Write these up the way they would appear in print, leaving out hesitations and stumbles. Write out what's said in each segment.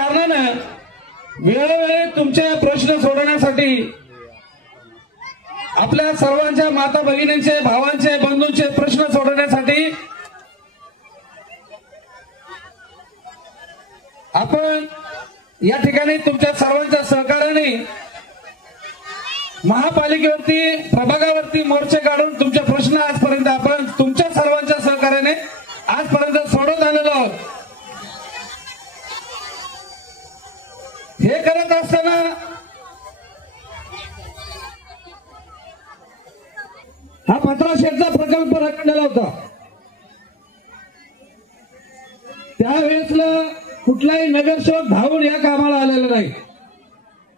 कारणानं वेळोवेळी तुमचे प्रश्न सोडवण्यासाठी, आपल्या सर्वांच्या माता भगिनींचे, भावांचे, बंधूंचे प्रश्न सोडवण्यासाठी आपण या ठिकाणी तुमच्या सर्वांच्या सहकार्याने महापालिकेवरती, प्रभागावरती मोर्चे काढून तुमचे प्रश्न आजपर्यंत आपण तुमच्या सर्वांच्या सहकार्याने आजपर्यंत सोडवत आलेलो आहोत. हे करत असताना हा 15 शेडचा प्रकल्प रखडलेला होता. त्यावेळेसला कुठलाही नगरसेवक धावून या कामाला आलेला नाही,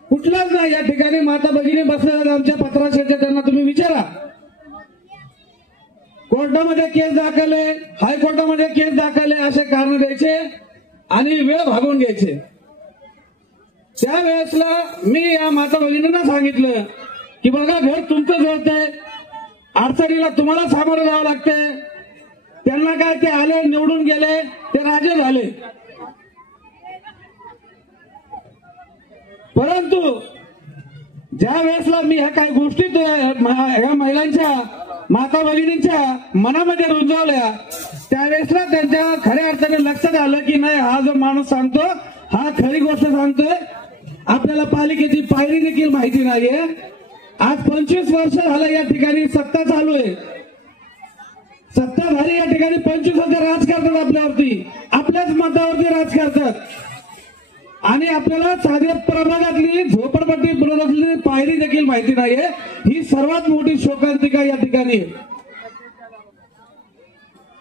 कुठलाच नाही. या ठिकाणी माता भगिनी बसलेल्या आमच्या 15 शेडच्या, त्यांना तुम्ही विचारा. कोर्टामध्ये केस दाखल आहे, हायकोर्टामध्ये केस दाखल आहे, असे कारण द्यायचे आणि वेळ भागवून घ्यायचे. त्यावेळेसला मी या माता भगिनींना सांगितलं की बघा, घर तुमचं जोडतंय, अडचणीला तुम्हाला सामोरं जावं लागतंय. त्यांना काय, ते आले, निवडून गेले, ते राजे झाले. परंतु ज्या वेळेसला मी ह्या काही गोष्टी ह्या महिलांच्या, माता भगिनींच्या मनामध्ये रुजवल्या, त्यावेळेसला त्यांच्या खऱ्या अर्थाने लक्षात आलं की नाही, हा जो माणूस सांगतो हा खरी गोष्ट सांगतोय. आपल्याला पालिकेची पायरी देखील माहिती नाहीये. आज 25 वर्ष झालं या ठिकाणी सत्ता चालू आहे. सत्ताधारी या ठिकाणी 25 वर्ष राज करतात आपल्यावरती, आपल्याच मतावरती राज करतात. आणि आपल्याला साध्या प्रभागातली झोपडपट्टी बनवण्याची पायरी देखील माहिती नाहीये. ही सर्वात मोठी शोकांतिका या ठिकाणी आहे.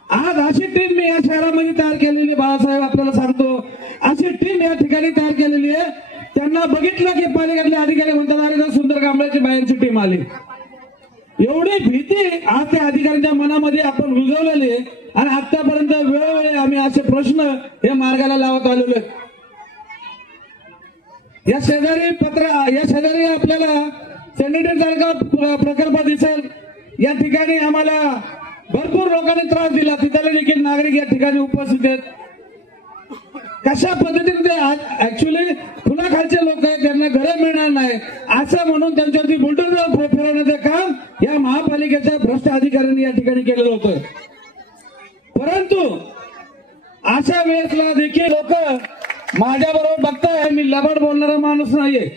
आज अशी टीम मी या शहरामध्ये तयार केलेली, बाळासाहेब आपल्याला सांगतो, अशी टीम या ठिकाणी तयार केलेली आहे. त्यांना बघितलं की पालिकेतले अधिकारी म्हणतात, अरे सुंदर कांबळेची बाहेरची टीम आली. एवढी भीती आज त्या अधिकाऱ्यांच्या मनामध्ये आपण रुजवलेली आहे. आणि आतापर्यंत वेळोवेळी आम्ही असे प्रश्न हे मार्गाला लावत आलेलो आहे. या शेजारी आपल्याला सॅनिटरी तळगाव प्रकल्प दिसेल. या ठिकाणी आम्हाला भरपूर लोकांनी त्रास दिला, तिथले देखील नागरिक या ठिकाणी उपस्थित आहेत. कशा पद्धतीने ते ऍक्च्युली पुलाखालचे लोक आहेत, त्यांना घरं मिळणार नाही असं म्हणून त्यांच्यावरती बुलडोझर फिरवण्याचं काम या महापालिकेच्या भ्रष्ट अधिकाऱ्यांनी या ठिकाणी केलेलं होतं. परंतु अशा वेळेसला देखील लोक माझ्या बरोबर बघताय, मी लबाड बोलणारा माणूस नाहीये.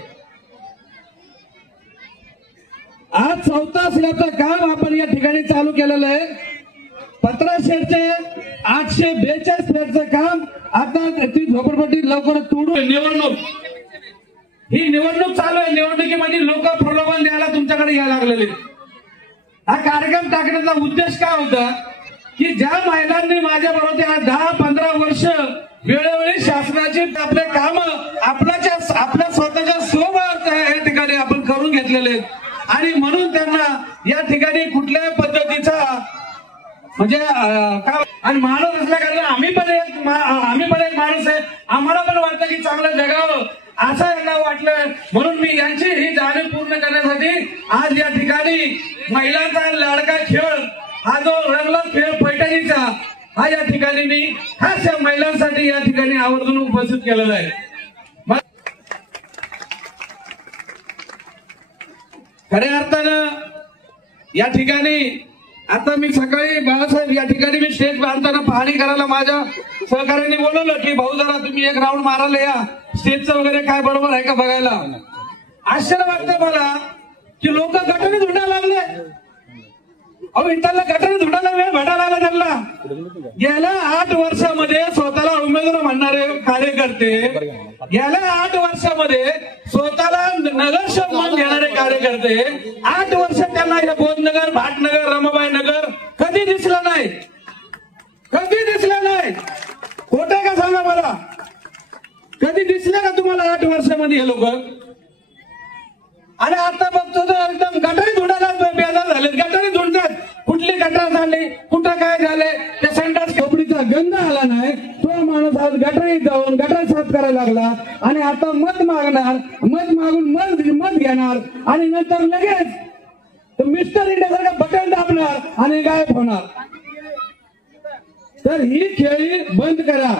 आज 14 स्लॅबचं काम आपण या ठिकाणी चालू केलेलं आहे. 15 शेडचे 842 स्लॅबचं काम आता ती झोपडपट्टी लवकर तोडून ही निवडणूक चालू आहे. निवडणुकीमध्ये लोक प्रलोभन द्यायला तुमच्याकडे यायला लागलेले. हा कार्यक्रम टाकण्याचा उद्देश काय होता की ज्या महिलांनी माझ्या बरोबर 10-15 वर्ष वेळोवेळी शासनाची आपले काम आपल्या स्वतःच्या स्वबळावर या ठिकाणी आपण करून घेतलेले आहेत. आणि म्हणून त्यांना या ठिकाणी कुठल्याही पद्धतीचा म्हणजे आणि माणूस असल्या कारण आम्ही पण एक माणूस आहे, आम्हाला पण वाटतं की चांगलं जगावं असं यांना वाटलं. म्हणून मी यांची ही जाणीव पूर्ण करण्यासाठी आज या ठिकाणी महिलांचा लाडका खेळ, हा जो रंगला खेळ पैठणीचा, हा या ठिकाणी मी खास या महिलांसाठी या ठिकाणी आवर्जून उपस्थित केलेला आहे. खऱ्या अर्थानं या ठिकाणी आता मी सकाळी बाळासाहेब या ठिकाणी मी स्टेज बांधताना पाहणी करायला माझ्या सहकार्यांनी बोलवलं की भाऊ जरा तुम्ही एक राऊंड मारायला या, स्टेजचं वगैरे काय बरोबर आहे का बघायला. आश्चर्य वाटतं मला की लोक गटाने धुंडायला लागले. अहो इंटाला गटाने धुंडायला वेळ भेटायला आला त्यांना. गेल्या 8 वर्षामध्ये स्वतःला उमेदवार म्हणणारे कार्यकर्ते, गेल्या 8 वर्षामध्ये स्वतःला नगरसेवक म्हणून घेणारे कार्यकर्ते, 8 वर्ष त्यांना हे बोधनगर, भाटनगर, रमाबाई नगर कधी दिसलं नाही, कधी दिसलं नाही. खोटं का सांगा मला, कधी दिसले का तुम्हाला 8 वर्षामध्ये हे लोक? आणि आता बघतो तर एकदम गटारी धुंडायला बेजार झाले. गटारी धुंडतात, कुठली गटार झाली, कुठं काय झाले, त्या संडास खोपडीचा गंध आला नाही. तो माणूस आज गटारी जाऊन गटार साफ करायला लागला आणि आता मत मागणार, मत मागून मत घेणार आणि नंतर लगेच मिस्टर इंडिया सारखं बटन दाबणार आणि गायब होणार. तर ही खेळी बंद करा.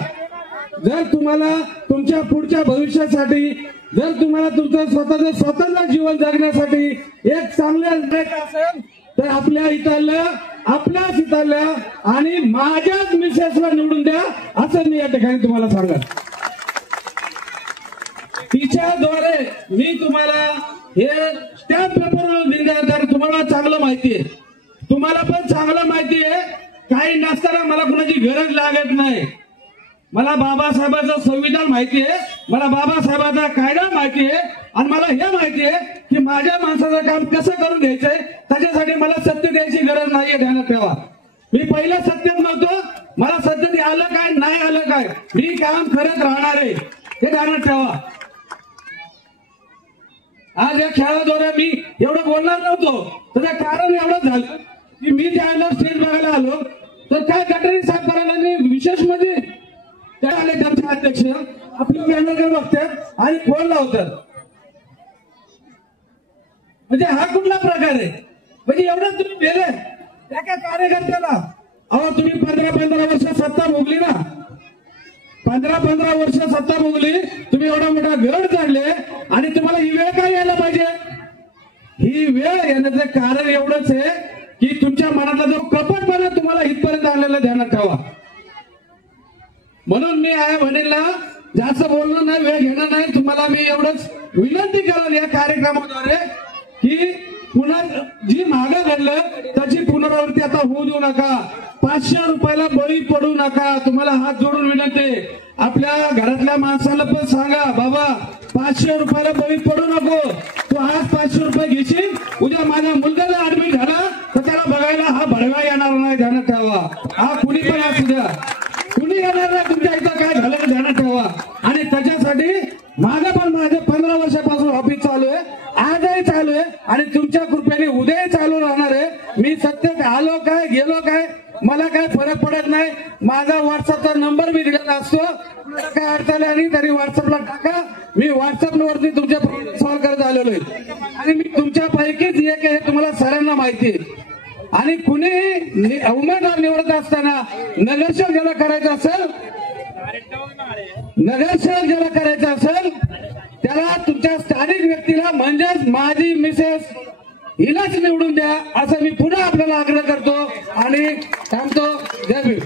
जर तुम्हाला तुमच्या पुढच्या भविष्यासाठी, जर तुम्हाला तुमचं स्वतंत्र जीवन जगण्यासाठी एक चांगलं निर्णय असेल तर आपल्याच इथल्या आणि माझ्याच मिसेसला निवडून द्या असं मी या ठिकाणी तुम्हाला सांगत. तिच्याद्वारे मी तुम्हाला हे स्टॅम्प पेपर दिल्यानंतर तुम्हाला चांगलं माहिती आहे, तुम्हाला पण चांगलं माहिती आहे काही नसताना मला कुणाची गरज लागत नाही. मला बाबासाहेबांचं संविधान माहिती आहे, मला बाबासाहेबांचा कायदा माहिती आहे आणि मला हे माहिती आहे की माझ्या माणसाचं काम कसं करून घ्यायचंय. त्याच्यासाठी मला सत्य द्यायची गरज नाहीये, ध्यानात ठेवा. मी पहिल्या सत्तेत नव्हतो, मला सत्तेत आलं काय नाही आलं काय मी काम करत राहणार आहे हे ध्यानात ठेवा. आज या खेळाद्वारे मी एवढं बोलणार नव्हतो, त्याचं कारण एवढंच झालं की मी ज्यावेळेला स्टेज बघायला आलो तर काय गटारी साफ करायला विशेष म्हणजे त्या आले त्यांचे अध्यक्ष आपलं बॅनर बघतात आणि फोन लावतात. म्हणजे हा कुठला प्रकार आहे? म्हणजे एवढं तुम्ही गेले त्या काय कार्यकर्त्याला, अहो तुम्ही 15 वर्ष सत्ता भोगली ना, 15 वर्ष सत्ता भोगली, तुम्ही एवढा मोठा गड चढले आणि तुम्हाला ही वेळ काय यायला पाहिजे? ही वेळ येण्याचं कारण एवढंच आहे की तुमच्या मनातला जो कपटपणा तुम्हाला इथपर्यंत आणलेला ध्यानात ठेवा. म्हणून मी आहे वडीलला जास्त बोलणार नाही, वेळ घेणार नाही. तुम्हाला मी एवढंच विनंती करेल या कार्यक्रमाद्वारे की पुन्हा जी मागं घडलं त्याची पुनरावृत्ती आता होऊ देऊ नका. 500 रुपयाला बळी पडू नका. तुम्हाला हात जोडून विनंती, आपल्या घरातल्या माणसाला पण सांगा, बाबा 500 रुपयाला बळी पडू नको. तू आज 500 रुपये घेशील, उद्या माझ्या मुलगाला ऍडमिट झाला तर त्याला बघायला हा भडवा येणार नाही, ध्यानात ठेवा. हा कुणी पण असू द्या, कुणी येणार नाही तुमच्या इथं काय झालं ध्यानात ठेवा. आणि त्याच्यासाठी माझं पण 15 वर्षापासून ऑफिस चालू आहे, आजही चालू आहे आणि तुमच्या कृपेने उद्याही चालू राहणार आहे. मी सत्तेत आलो काय गेलो काय मला काय फरक पडत नाही. माझा व्हॉट्सअपचा नंबर मी दिलेला असतो, काय अडचण आली तरी व्हॉट्सअपला टाका. मी व्हॉट्सअपवरती तुमच्या प्रॉब्लेम सॉल्व्ह करत आलेलो आहे आणि मी तुमच्या पैकीच एक हे तुम्हाला सर्वांना माहिती आहे. आणि कुणी उमेदवार निवडत असताना नगरसेवक ज्याला करायचं असेल, नगरसेवक ज्याला करायचं असेल त्याला तुमच्या स्थानिक व्यक्तीला म्हणजेच माझी मिसेस हिलाच निवडून द्या असं मी पुन्हा आपल्याला आग्रह करतो आणि थांबतो. जय भीम.